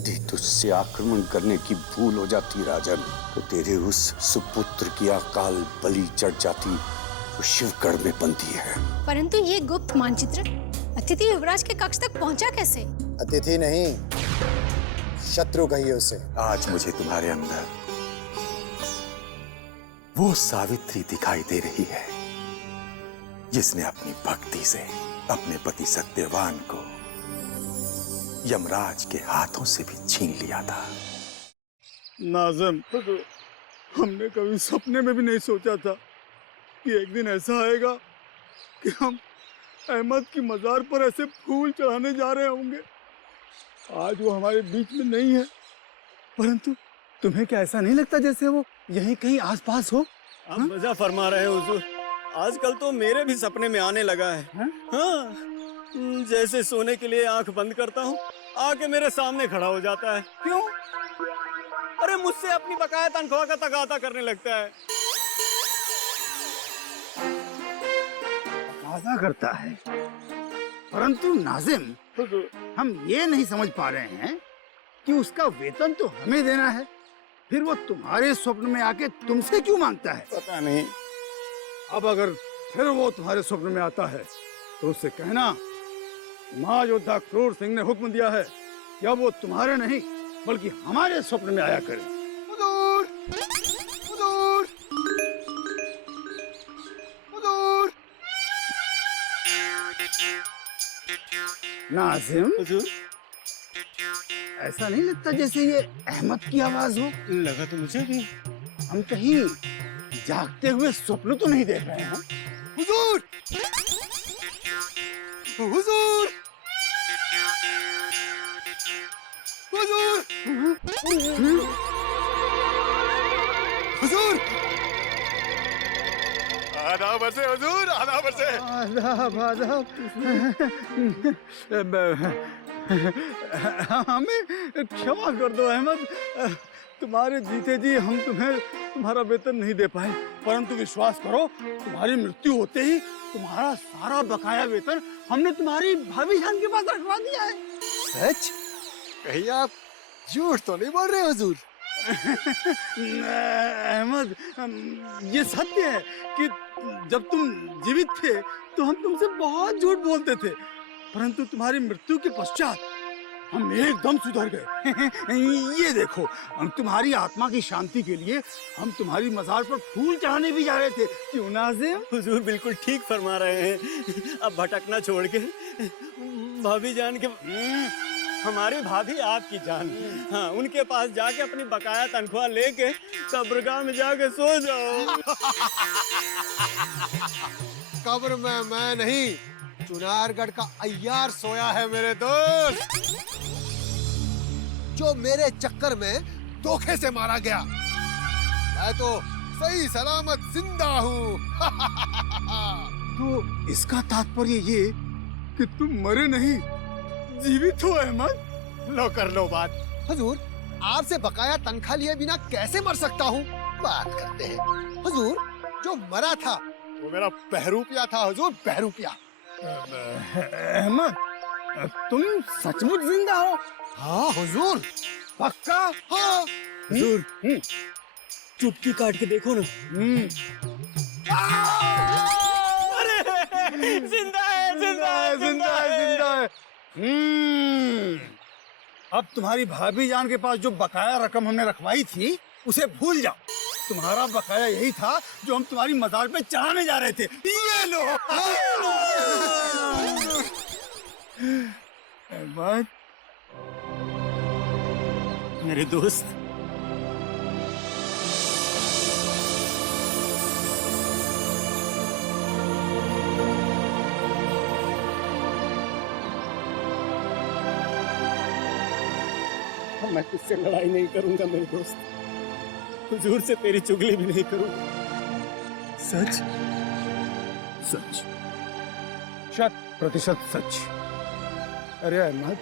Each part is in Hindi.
यदि तुझसे आक्रमण करने की भूल हो जाती राजन, तो तेरे उस सुपुत्र की अकाल बलि चढ़ जाती जो शिवगढ़ में बंदी है। परंतु ये गुप्त मानचित्र अतिथि युवराज के कक्ष तक पहुंचा कैसे? अतिथि नहीं, शत्रु कहिए उसे। आज मुझे तुम्हारे अंदर वो सावित्री दिखाई दे रही है जिसने अपनी भक्ति से अपने पति सत्यवान को यमराज के हाथों से भी छीन लिया था। नाज़िम, हमने कभी सपने में भी नहीं सोचा था कि एक दिन ऐसा आएगा कि हम अहमद की मजार पर ऐसे फूल चढ़ाने जा रहे होंगे। आज वो हमारे बीच में नहीं है, परंतु तुम्हें क्या ऐसा नहीं लगता जैसे वो यहीं कहीं आसपास हो? आप मजा फरमा रहे हो हुजूर। आजकल तो मेरे भी सपने में आने लगा है। हाँ, जैसे सोने के लिए आंख बंद करता हूँ, आके मेरे सामने खड़ा हो जाता है। क्यों? अरे मुझसे अपनी बकाया तनख्वाह का तगादा करने लगता है। तकाज़ा करता है, परंतु नाज़िम, हम ये नहीं समझ पा रहे हैं कि उसका वेतन तो हमें देना है, फिर वो तुम्हारे स्वप्न में आके तुमसे क्यों मांगता है? पता नहीं। अब अगर फिर वो तुम्हारे स्वप्न में आता है तो उससे कहना महायोद्धा क्रूर सिंह ने हुक्म दिया है कि अब वो तुम्हारे नहीं बल्कि हमारे स्वप्न में आया करे। हुजूर! हुजूर! हुजूर! नाज़िम, हुजूर, ऐसा नहीं लगता जैसे ये अहमद की आवाज हो? लगा तो मुझे भी। हम कहीं जागते हुए स्वप्न तो नहीं देख रहे हैं? हुजूर! हुजूर! हुजूर! हुजूर! आदाब से हुजूर, आदाब से। आदाब, आदाब। हमें क्षमा कर दो अहमद, तुम्हारे जीते जी हम तुम्हें तुम्हारा वेतन नहीं दे पाए, परंतु विश्वास करो, तुम्हारी मृत्यु होते ही तुम्हारा सारा बकाया वेतन हमने तुम्हारी भाभी जान के पास रखवा दिया है। सच? कहीं आप झूठ तो नहीं बोल रहे हुजूर? अहमद, ये सत्य है कि जब तुम जीवित थे तो हम तुमसे बहुत झूठ बोलते थे, परंतु तुम्हारी मृत्यु के पश्चात हम एकदम सुधर गए। ये देखो, हम तुम्हारी आत्मा की शांति के लिए हम तुम्हारी मजार पर फूल चढ़ाने भी जा रहे थे। क्यों नाज़िम? हुजूर बिल्कुल ठीक फरमा रहे हैं। अब भटकना छोड़ के भाभी जान के, हमारी भाभी आपकी जान, हाँ, उनके पास जाके अपनी बकाया तनख्वाह लेके कब्रगाह में जाके सो जाओ। कब्र में मैं नहीं, चुनारगढ़ का अय्यार सोया है मेरे दोस्त, जो मेरे चक्कर में धोखे से मारा गया। मैं तो सही सलामत जिंदा हूँ। तो इसका तात्पर्य ये कि तुम मरे नहीं, जीवित हो अहमद? लो कर लो बात। हुजूर, आपसे बकाया तनख्वाह लिए बिना कैसे मर सकता हूँ? बात करते हैं। हुजूर, जो मरा था वो मेरा बहरूपिया था हुजूर, बहरूपिया। अहमद, तुम सचमुच जिंदा हो? हाँ हुजूर। पक्का? हाँ। हुजूर, चुटकी काट के देखो ना। अरे जिंदा है, जिंदा है, जिंदा है, जिंदा है। अब तुम्हारी भाभी जान के पास जो बकाया रकम हमने रखवाई थी उसे भूल जाओ। तुम्हारा बकाया यही था जो हम तुम्हारी मजार पे चढ़ाने जा रहे थे। ये लो, ये लो। अहमद, मेरे दोस्त, मैं तुझसे लड़ाई नहीं करूंगा मेरे दोस्त, हुजूर से तेरी चुगली भी नहीं करूंगा। सच? सच, 100% सच। अरे अहमद,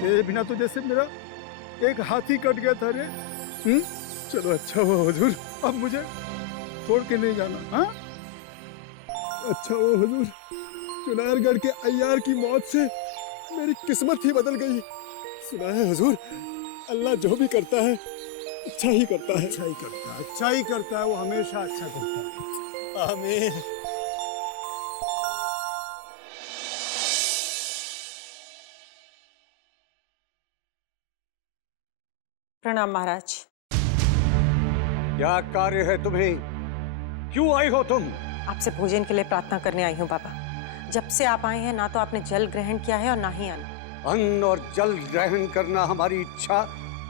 तेरे बिना तो जैसे मेरा एक हाथ ही कट गया था रे। चलो अच्छा हुआ हुजूर, अब मुझे छोड़ के नहीं जाना। हाँ, अच्छा हुआ हुजूर, चुनारगढ़ के अय्यार की मौत से मेरी किस्मत ही बदल गई। सुना है हुजूर, अल्लाह जो भी करता है अच्छा ही करता है। अच्छा ही करता है, अच्छा ही करता है, वो हमेशा अच्छा करता है। आमीन। प्रणाम महाराज। क्या कार्य है तुम्हें? क्यों आई हो तुम? आपसे भोजन के लिए प्रार्थना करने आई हूँ बाबा। जब से आप आए हैं ना तो आपने जल ग्रहण किया है और ना ही अन्न। अन्न और जल ग्रहण करना हमारी इच्छा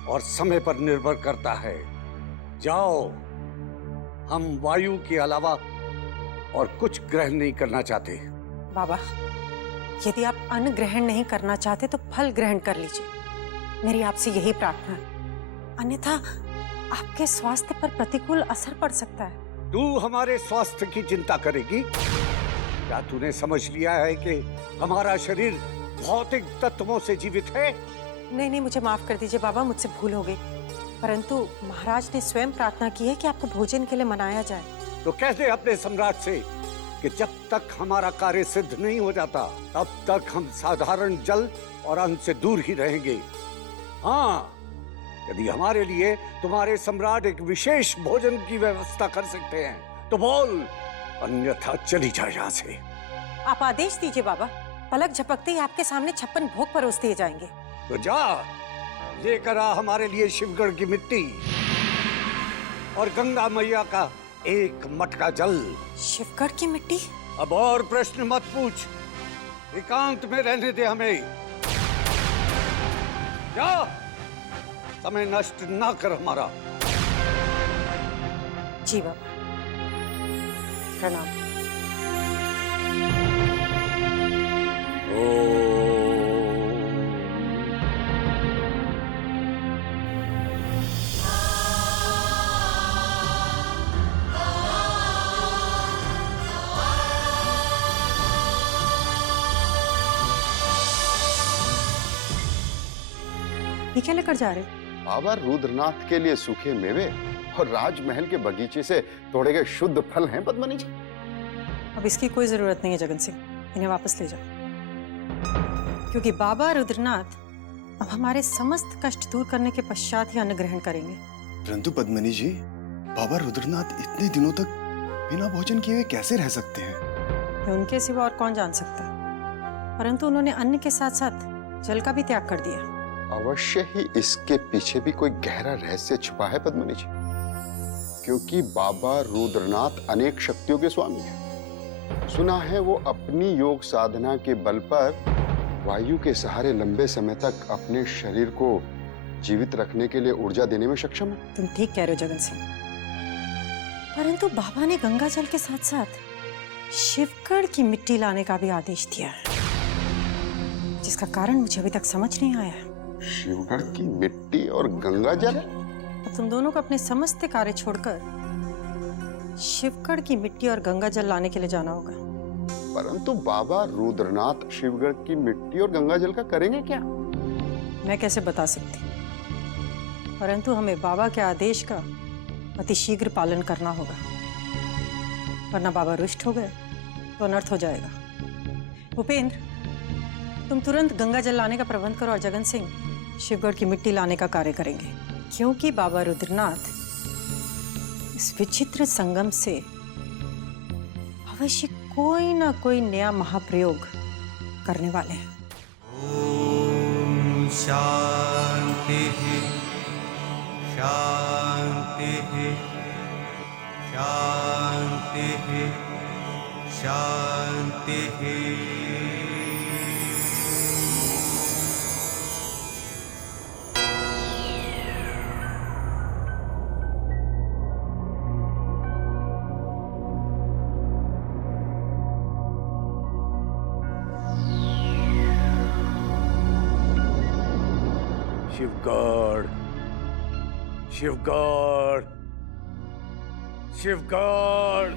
और समय पर निर्भर करता है। जाओ, हम वायु के अलावा और कुछ ग्रहण नहीं करना चाहते। बाबा, यदि आप अन्न ग्रहण नहीं करना चाहते तो फल ग्रहण कर लीजिए। मेरी आपसे यही प्रार्थना है, अन्यथा आपके स्वास्थ्य पर प्रतिकूल असर पड़ सकता है। तू हमारे स्वास्थ्य की चिंता करेगी? क्या तूने समझ लिया है कि हमारा शरीर भौतिक तत्वों से जीवित है? नहीं नहीं, मुझे माफ कर दीजिए बाबा, मुझसे भूल हो गई। परंतु महाराज ने स्वयं प्रार्थना की है कि आपको भोजन के लिए मनाया जाए। तो कह दे अपने सम्राट से कि जब तक हमारा कार्य सिद्ध नहीं हो जाता तब तक हम साधारण जल और अन्न से दूर ही रहेंगे। हाँ, यदि हमारे लिए तुम्हारे सम्राट एक विशेष भोजन की व्यवस्था कर सकते हैं तो बोल, अन्यथा चली जाए यहाँ से। आप आदेश दीजिए बाबा, पलक झपकते ही आपके सामने 56 भोग परोस दिए जाएंगे। तो जा, लेकर आ हमारे लिए शिवगढ़ की मिट्टी और गंगा मैया का एक मटका जल। शिवगढ़ की मिट्टी? अब और प्रश्न मत पूछ, एकांत में रहने दे हमें। जा, समय नष्ट ना कर हमारा। जी बाबा, प्रणाम। ये क्या लेकर जा रहे? बाबा रुद्रनाथ के लिए सूखे मेवे और राजमहल के बगीचे से तोड़े गए शुद्ध फल हैं पद्मनी जी। अब इसकी कोई जरूरत नहीं है जगन सिंह, इन्हें वापस ले जाओ, क्योंकि बाबा रुद्रनाथ अब हमारे समस्त कष्ट दूर करने के पश्चात ही अन्न ग्रहण करेंगे। परंतु पद्मनी जी, बाबा रुद्रनाथ इतने दिनों तक बिना भोजन किए हुए कैसे रह सकते हैं? ये उनके सिवा और कौन जान सकता है, परंतु उन्होंने अन्न के साथ साथ जल का भी त्याग कर दिया। अवश्य ही इसके पीछे भी कोई गहरा रहस्य छुपा है पद्मनी जी, क्योंकि बाबा रुद्रनाथ अनेक शक्तियों के स्वामी हैं। सुना है वो अपनी योग साधना के बल पर वायु के सहारे लंबे समय तक अपने शरीर को जीवित रखने के लिए ऊर्जा देने में सक्षम है। तुम ठीक कह रहे हो जगन सिंह, परंतु बाबा ने गंगा जल के साथ साथ शिवगढ़ की मिट्टी लाने का भी आदेश दिया है, जिसका कारण मुझे अभी तक समझ नहीं आया है। शिवगढ़ की मिट्टी और गंगा जल? अब तुम दोनों को अपने समस्त कार्य छोड़कर शिवगढ़ की मिट्टी और गंगा जल लाने के लिए जाना होगा। परंतु बाबा रुद्रनाथ शिवगढ़ की मिट्टी और गंगा जल का करेंगे क्या? मैं कैसे बता सकती, परंतु हमें बाबा के आदेश का अति शीघ्र पालन करना होगा, वरना बाबा रुष्ट हो गए तो अनर्थ हो जाएगा। भूपेंद्र, तुम तुरंत गंगा जल लाने का प्रबंध करो और जगन सिंह शिवगढ़ की मिट्टी लाने का कार्य करेंगे, क्योंकि बाबा रुद्रनाथ इस विचित्र संगम से अवश्य कोई ना कोई नया महाप्रयोग करने वाले हैं। ओम शांति शांति शांति शांति। शिवगढ़, शिवगढ़, शिवगढ़।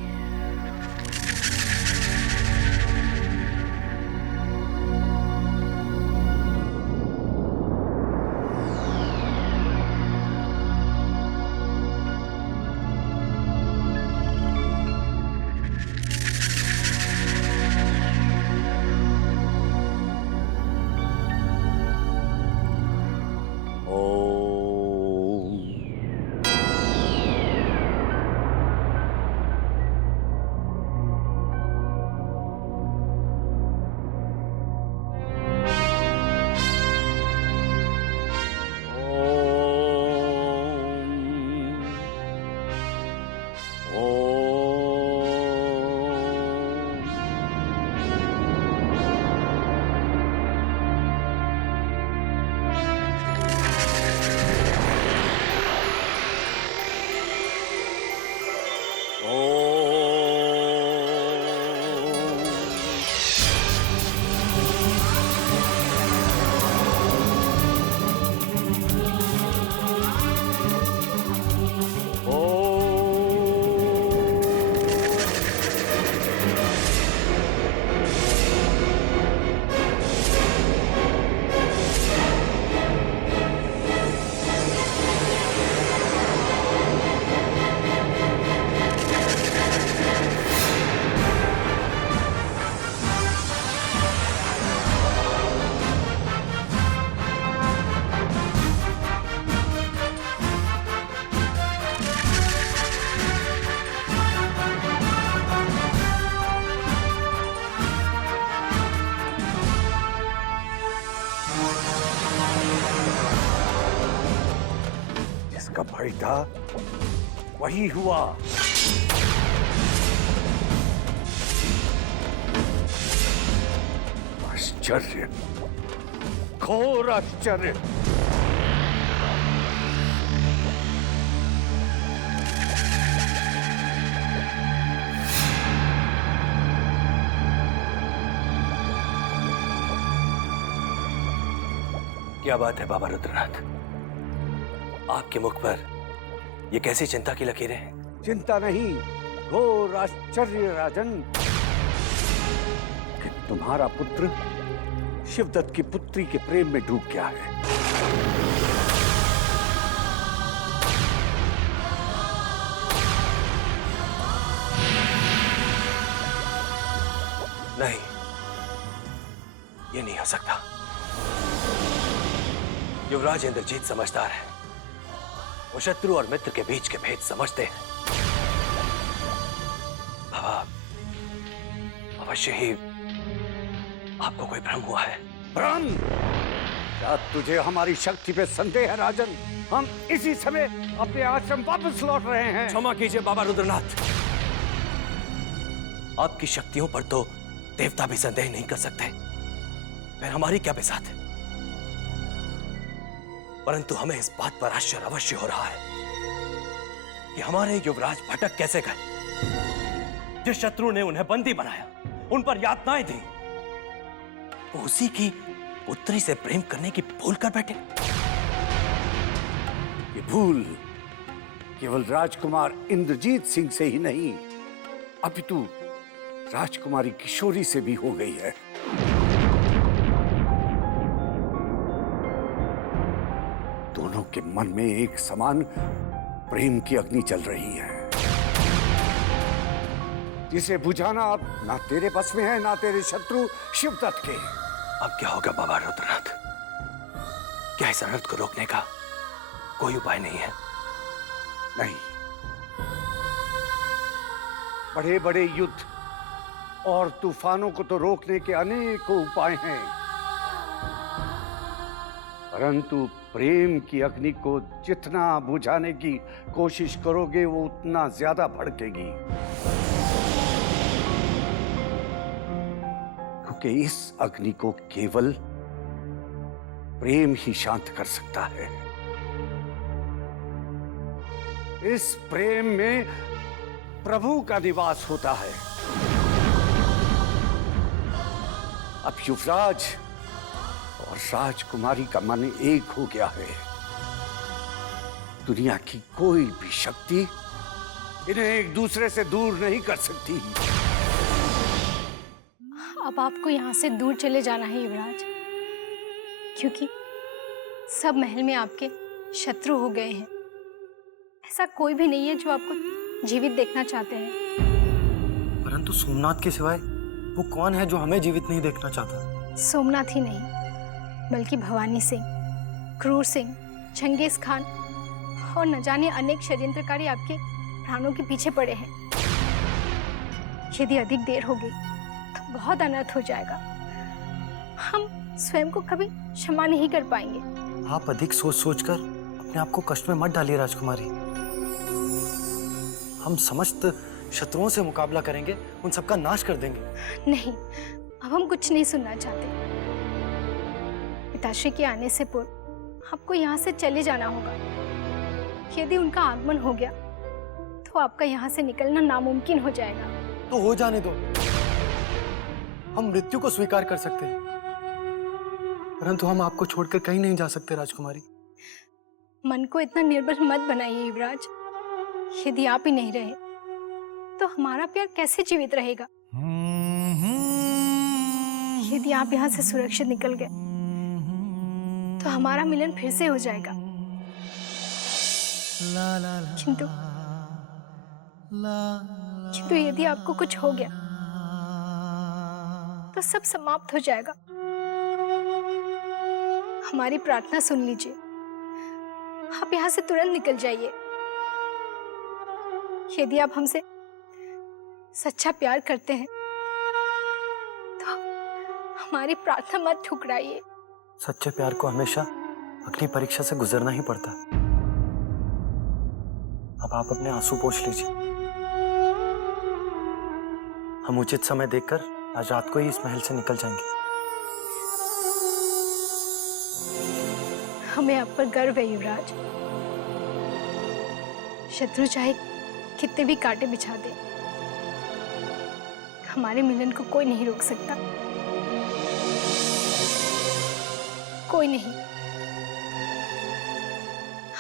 भय था वही हुआ। आश्चर्य, घोर आश्चर्य। क्या बात है बाबा रुद्रनाथ, आपके मुख पर ये कैसी चिंता की लकीरें हैं? चिंता नहीं, घोर आश्चर्य राजन, कि तुम्हारा पुत्र शिवदत्त की पुत्री के प्रेम में डूब गया है। नहीं, ये नहीं हो सकता। युवराज इंद्रजीत समझदार है, वो शत्रु और मित्र के बीच के भेद समझते हैं। बाबा, अवश्य ही आपको कोई भ्रम हुआ है। भ्रम? क्या तुझे हमारी शक्ति पे संदेह है राजन? हम इसी समय अपने आश्रम वापस लौट रहे हैं। क्षमा कीजिए बाबा रुद्रनाथ, आपकी शक्तियों पर तो देवता भी संदेह नहीं कर सकते, फिर हमारी क्या बिसात है? परंतु हमें इस बात पर आश्चर्य अवश्य हो रहा है कि हमारे युवराज भटक कैसे गए। जिस शत्रु ने उन्हें बंदी बनाया, उन पर यातनाएं दी, वो उसी की पुत्री से प्रेम करने की भूल कर बैठे। ये भूल केवल राजकुमार इंद्रजीत सिंह से ही नहीं, अपितु राजकुमारी किशोरी से भी हो गई है। दोनों के मन में एक समान प्रेम की अग्नि चल रही है, जिसे बुझाना अब ना तेरे बस में है, ना तेरे शत्रु शिवदत्त के। अब क्या होगा बाबा रुद्रनाथ? क्या इस अनर्थ को रोकने का कोई उपाय नहीं है? नहीं, बड़े बड़े युद्ध और तूफानों को तो रोकने के अनेकों उपाय हैं, परंतु प्रेम की अग्नि को जितना बुझाने की कोशिश करोगे, वो उतना ज्यादा भड़केगी। क्योंकि इस अग्नि को केवल प्रेम ही शांत कर सकता है। इस प्रेम में प्रभु का निवास होता है। अब युवराज और राजकुमारी का मन एक हो गया है। दुनिया की कोई भी शक्ति इन्हें एक दूसरे से दूर नहीं कर सकती। अब आपको यहाँ से दूर चले जाना है युवराज, क्योंकि सब महल में आपके शत्रु हो गए हैं। ऐसा कोई भी नहीं है जो आपको जीवित देखना चाहते हैं। परंतु सोमनाथ के सिवाय वो कौन है जो हमें जीवित नहीं देखना चाहता? सोमनाथ ही नहीं, बल्कि भवानी सिंह, क्रूर सिंह, चंगेज खान और न जाने अनेक षड्यंत्रकारी आपके प्राणों के पीछे पड़े हैं। यदि अधिक देर होगी तो बहुत अनर्थ हो जाएगा। हम स्वयं को कभी क्षमा नहीं कर पाएंगे। आप अधिक सोच सोचकर अपने आप को कष्ट में मत डालिए राजकुमारी। हम समस्त शत्रुओं से मुकाबला करेंगे, उन सबका नाश कर देंगे। नहीं, अब हम कुछ नहीं सुनना चाहते। पिताश्री के आने से पूर्व आपको यहाँ से चले जाना होगा। यदि उनका आगमन हो गया तो आपका यहाँ से निकलना नामुमकिन हो जाएगा। तो हो जाने दो, हम मृत्यु को स्वीकार कर सकते हैं, परंतु हम आपको छोड़कर कहीं नहीं जा सकते राजकुमारी। मन को इतना निर्बल मत बनाइए युवराज। यदि आप ही नहीं रहे तो हमारा प्यार कैसे जीवित रहेगा? यदि आप यहाँ से सुरक्षित निकल गए तो हमारा मिलन फिर से हो जाएगा। किंतु यदि आपको कुछ हो गया तो सब समाप्त हो जाएगा। हमारी प्रार्थना सुन लीजिए, आप यहाँ से तुरंत निकल जाइए। यदि आप हमसे सच्चा प्यार करते हैं तो हमारी प्रार्थना मत ठुकराइए। सच्चे प्यार को हमेशा अग्नि परीक्षा से गुजरना ही पड़ता है। अब आप अपने आंसू पोंछ लीजिए। हम उचित समय देखकर आज रात को ही इस महल से निकल जाएंगे। हमें आप पर गर्व है युवराज। शत्रु चाहे कितने भी कांटे बिछा दे, हमारे मिलन को कोई नहीं रोक सकता। कोई नहीं।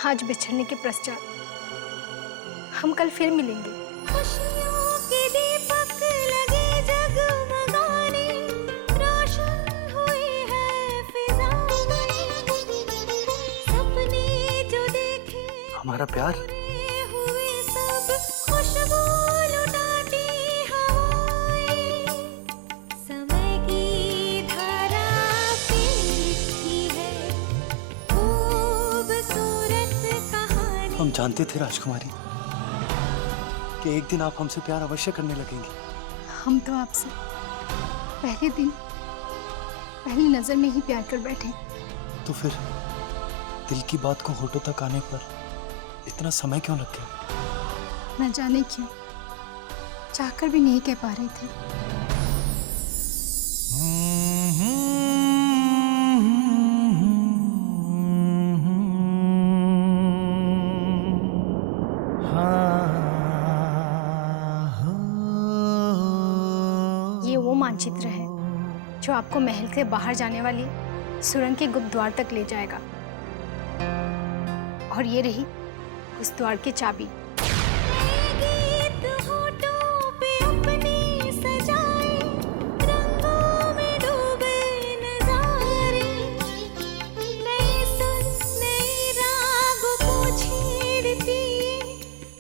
आज बिछड़ने के पश्चात हम कल फिर मिलेंगे। खुशियों के दीपक लगे जगमगाने, रोशन हुई है फिजाएं, सपने जो देखे हमारा प्यार हुए सब, खुशबू लुटाती हवाएं, समय की धारा पीती है खूबसूरत कहानी। हम जानते थे राजकुमारी कि एक दिन आप हमसे प्यार अवश्य करने लगेंगी। हम तो आपसे पहली नजर में ही प्यार कर बैठे। तो फिर दिल की बात को होठों तक आने पर इतना समय क्यों लग गया? न जाने क्यों, चाहकर भी नहीं कह पा रहे थे। ये वो मानचित्र है जो आपको महल से बाहर जाने वाली सुरंग के गुप्त द्वार तक ले जाएगा। और ये रही उस द्वार की चाबी। गीत होठों पे अपने सजाए, रंगों में डूबे नजारे, नई सुर नई राग को छेड़ती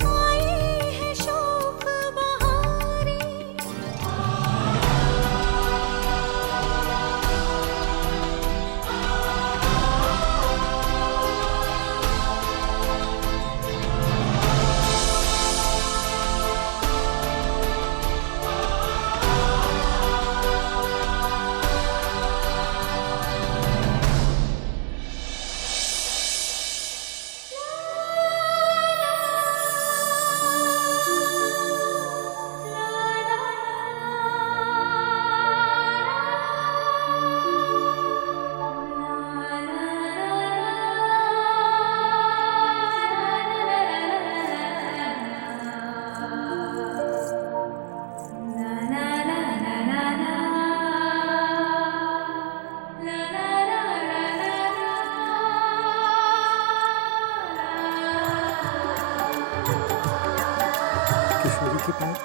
आए हैं शौक बहारें। किशोरी के पैर